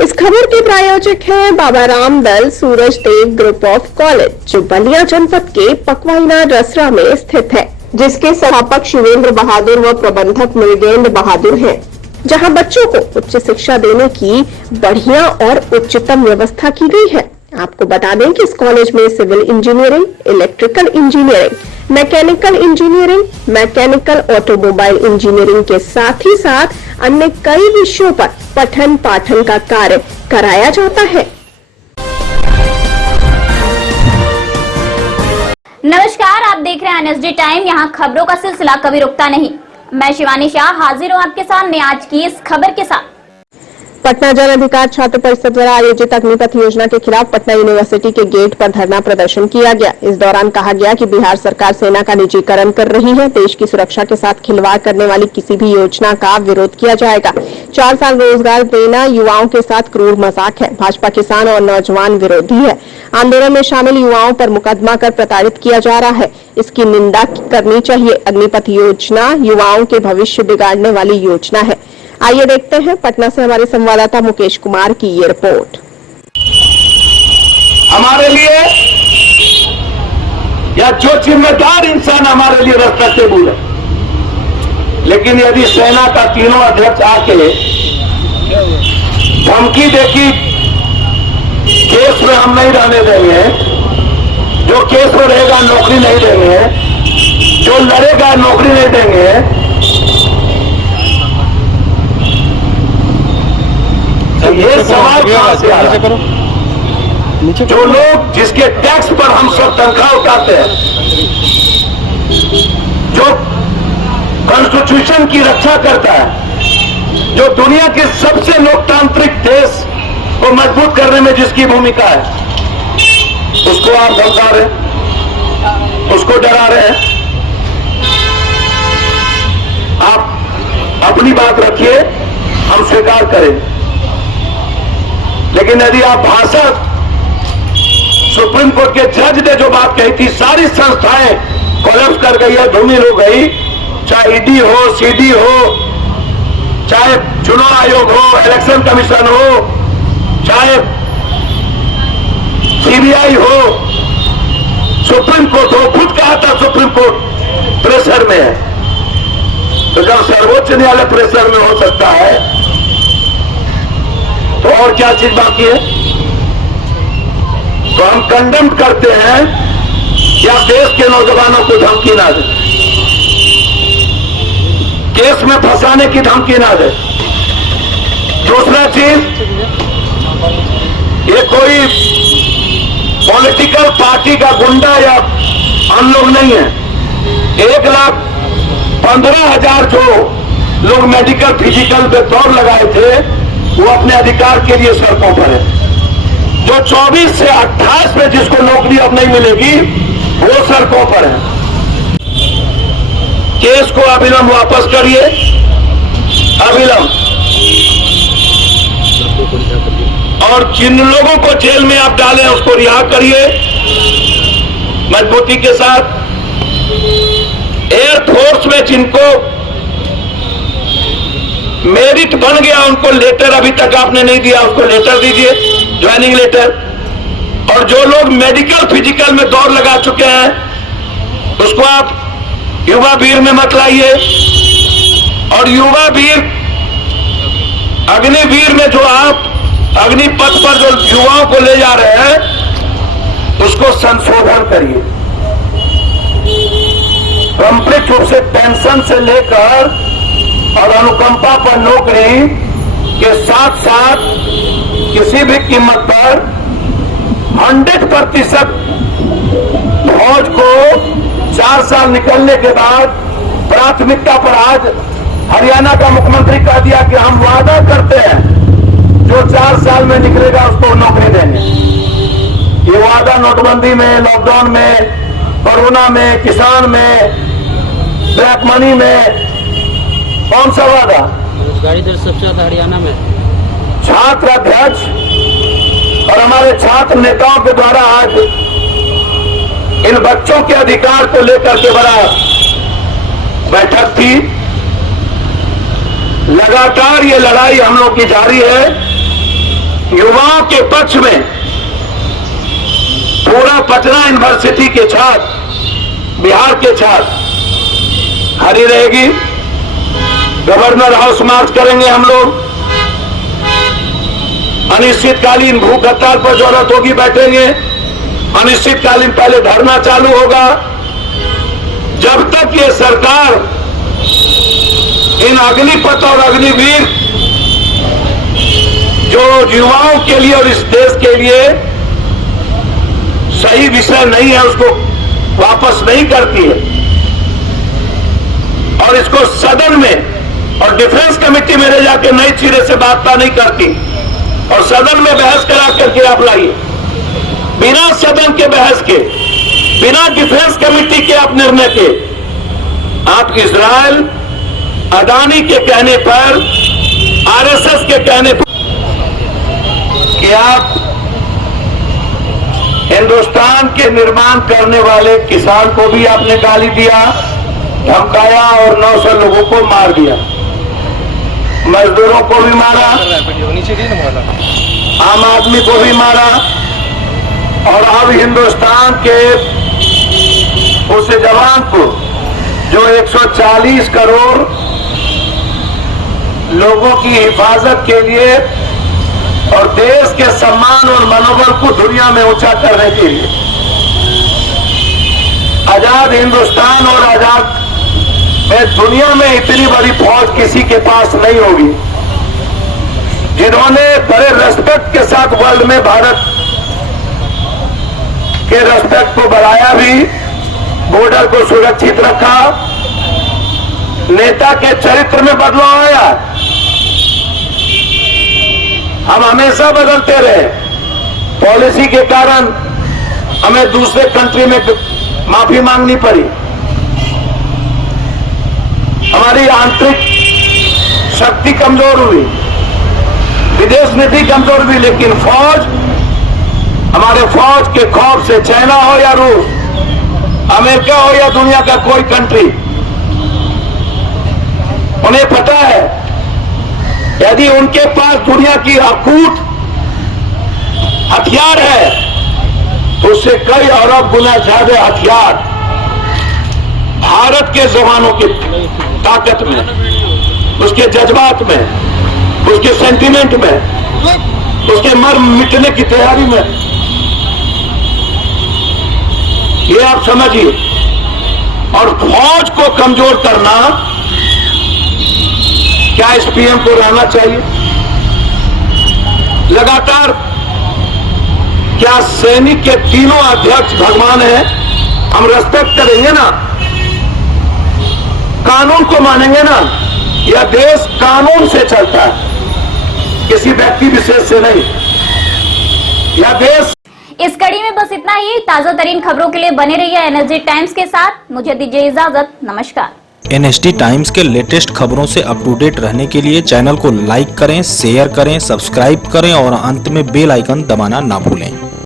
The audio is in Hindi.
इस खबर के प्रायोजक हैं बाबा रामदल सूरज देव ग्रुप ऑफ कॉलेज, जो बलिया जनपद के पकवाइना रसरा में स्थित है, जिसके संस्थापक शिवेंद्र बहादुर व प्रबंधक मृगेंद्र बहादुर हैं, जहां बच्चों को उच्च शिक्षा देने की बढ़िया और उच्चतम व्यवस्था की गई है। आपको बता दें कि इस कॉलेज में civil engineering, electrical engineering, mechanical engineering, mechanical automobile engineering के साथ ही साथ अन्य कई विषयों पर पठन पाठन का कार्य कराया जाता है। नमस्कार, आप देख रहे हैं एनएसडी टाइम। यहाँ खबरों का सिलसिला कभी रुकता नहीं। मैं शिवानी शाह हाजिर हूँ आपके सामने आज की इस खबर के साथ। पटना जन अधिकार छात्र परिषद द्वारा आयोजित अग्निपथ योजना के खिलाफ पटना यूनिवर्सिटी के गेट पर धरना प्रदर्शन किया गया। इस दौरान कहा गया कि बिहार सरकार सेना का निजीकरण कर रही है। देश की सुरक्षा के साथ खिलवाड़ करने वाली किसी भी योजना का विरोध किया जाएगा। 4 साल रोजगार देना युवाओं के साथ क्रूर मजाक है। भाजपा किसान और नौजवान विरोधी है। आंदोलन में शामिल युवाओं पर मुकदमा कर प्रताड़ित किया जा रहा है। इसकी निंदा करनी चाहिए। अग्निपथ योजना युवाओं के भविष्य बिगाड़ने वाली योजना है। आइए देखते हैं पटना से हमारे संवाददाता मुकेश कुमार की ये रिपोर्ट। हमारे लिए या जो जिम्मेदार इंसान हमारे लिए रेस्पेक्टेबल है, लेकिन यदि सेना का तीनों अध्यक्ष आके धमकी देखी केस में हम नहीं रहने देंगे, जो केस में रहेगा नौकरी नहीं देंगे, जो लड़ेगा नौकरी नहीं देंगे, तो ये सवाल कहां से आ रहा है? जो लोग जिसके टैक्स पर हम सब तनख्वाह उठाते हैं, जो कॉन्स्टिट्यूशन की रक्षा करता है, जो दुनिया के सबसे लोकतांत्रिक देश को मजबूत करने में जिसकी भूमिका है, उसको आप धमका रहे हैं, उसको डरा रहे हैं। आप अपनी बात रखिए, हम स्वीकार करें। लेकिन यदि आप भाषा सुप्रीम कोर्ट के जज ने जो बात कही थी, सारी संस्थाएं कोलैप्स कर गई है, धूमिल हो गई, चाहे ईडी हो, सीडी हो, चाहे चुनाव आयोग हो, इलेक्शन कमीशन हो, चाहे सीबीआई हो, सुप्रीम कोर्ट हो, खुद कहा था सुप्रीम कोर्ट प्रेशर में है। तो जब सर्वोच्च न्यायालय प्रेशर में हो सकता है, तो और क्या चीज बाकी है? तो हम कंडेम करते हैं या देश के नौजवानों को धमकी ना दे, केस में फंसाने की धमकी ना दे। दूसरा चीज, ये कोई पॉलिटिकल पार्टी का गुंडा या हम लोग नहीं है। 1,15,000 जो लोग मेडिकल फिजिकल पे दौड़ लगाए थे, वो अपने अधिकार के लिए सड़कों पर है। जो 24 से 28 में जिसको नौकरी अब नहीं मिलेगी, वो सड़कों पर है। केस को अविलंब वापस करिए, अविलंब। और जिन लोगों को जेल में आप डालें उसको रिहा करिए मजबूती के साथ। एयरफोर्स में जिनको मेरिट बन गया, उनको लेटर अभी तक आपने नहीं दिया, उसको लेटर दीजिए, ज्वाइनिंग लेटर। और जो लोग मेडिकल फिजिकल में दौड़ लगा चुके हैं, उसको आप युवा वीर में मत लाइए। और युवा वीर, अग्निवीर में जो आप अग्निपथ पर जो युवाओं को ले जा रहे हैं, उसको संशोधन करिए। कंप्लीट रूप से पेंशन से लेकर और अनुकंपा पर नौकरी के साथ साथ किसी भी कीमत पर 100% फौज को 4 साल निकलने के बाद प्राथमिकता पर। आज हरियाणा का मुख्यमंत्री कह दिया कि हम वादा करते हैं जो 4 साल में निकलेगा उसको नौकरी देंगे। ये वादा नोटबंदी में, लॉकडाउन में, कोरोना में, किसान में, ब्लैक मनी में, कौन सा वादा? रोजगारी दर सबसे ज्यादा हरियाणा में। छात्र अध्यक्ष और हमारे छात्र नेताओं के द्वारा आज इन बच्चों के अधिकार को लेकर के बड़ा बैठक थी। लगातार ये लड़ाई हम लोग की जारी है। युवाओं के पक्ष में पूरा पटना यूनिवर्सिटी के छात्र, बिहार के छात्र खड़ी रहेगी। गवर्नर हाउस मार्च करेंगे हम लोग। अनिश्चितकालीन भूख हड़ताल पर जरूरत होगी बैठेंगे। अनिश्चितकालीन पहले धरना चालू होगा जब तक ये सरकार इन अग्निपथ और अग्निवीर जो युवाओं के लिए और इस देश के लिए सही विषय नहीं है उसको वापस नहीं करती है और इसको सदन में और डिफेंस कमेटी में ले जाके नई सिरे से बात नहीं करती और सदन में बहस करा करके आप लाइए। बिना सदन के बहस के, बिना डिफेंस कमेटी के आप निर्णय के, आप इजराइल अदानी के कहने पर, आरएसएस के कहने पर कि आप हिंदुस्तान के निर्माण करने वाले किसान को भी आपने गाली दिया, धमकाया और 900 लोगों को मार दिया, मजदूरों को भी मारा, आम आदमी को भी मारा और अब हिंदुस्तान के उस जवान को जो 140 करोड़ लोगों की हिफाजत के लिए और देश के सम्मान और मनोबल को दुनिया में ऊंचा करने के लिए, आजाद हिंदुस्तान और आजाद में दुनिया में इतनी बड़ी फौज किसी के पास नहीं होगी जिन्होंने बड़े रेस्पेक्ट के साथ वर्ल्ड में भारत के रेस्पेक्ट को बढ़ाया भी, बॉर्डर को सुरक्षित रखा, नेता के चरित्र में बदलाव आया। हम हमेशा बदलते रहे, पॉलिसी के कारण हमें दूसरे कंट्री में माफी मांगनी पड़ी, हमारी आंतरिक शक्ति कमजोर हुई, विदेश नीति कमजोर हुई, लेकिन फौज, हमारे फौज के खौफ से चाइना हो या रूस, अमेरिका हो या दुनिया का कोई कंट्री, उन्हें पता है यदि उनके पास दुनिया की अकूट हथियार है तो उससे कई अरब गुना ज्यादा हथियार भारत के जवानों की ताकत में, उसके जज्बात में, उसके सेंटीमेंट में, उसके मर मिटने की तैयारी में, ये आप समझिए। और फौज को कमजोर करना क्या इस पीएम को रहना चाहिए? लगातार क्या सैनिक के तीनों अध्यक्ष भगवान है? हम रेस्पेक्ट करेंगे ना, कानून को मानेंगे ना। यह देश कानून से चलता है, किसी व्यक्ति विशेष से नहीं। यह देश। इस कड़ी में बस इतना ही। ताजा तरीन खबरों के लिए बने रहिए एनएसडी टाइम्स के साथ। मुझे दीजिए इजाजत। नमस्कार। एनएसडी टाइम्स के लेटेस्ट खबरों से अप टू डेट रहने के लिए चैनल को लाइक करें, शेयर करें, सब्सक्राइब करें और अंत में बेल आइकन दबाना ना भूलें।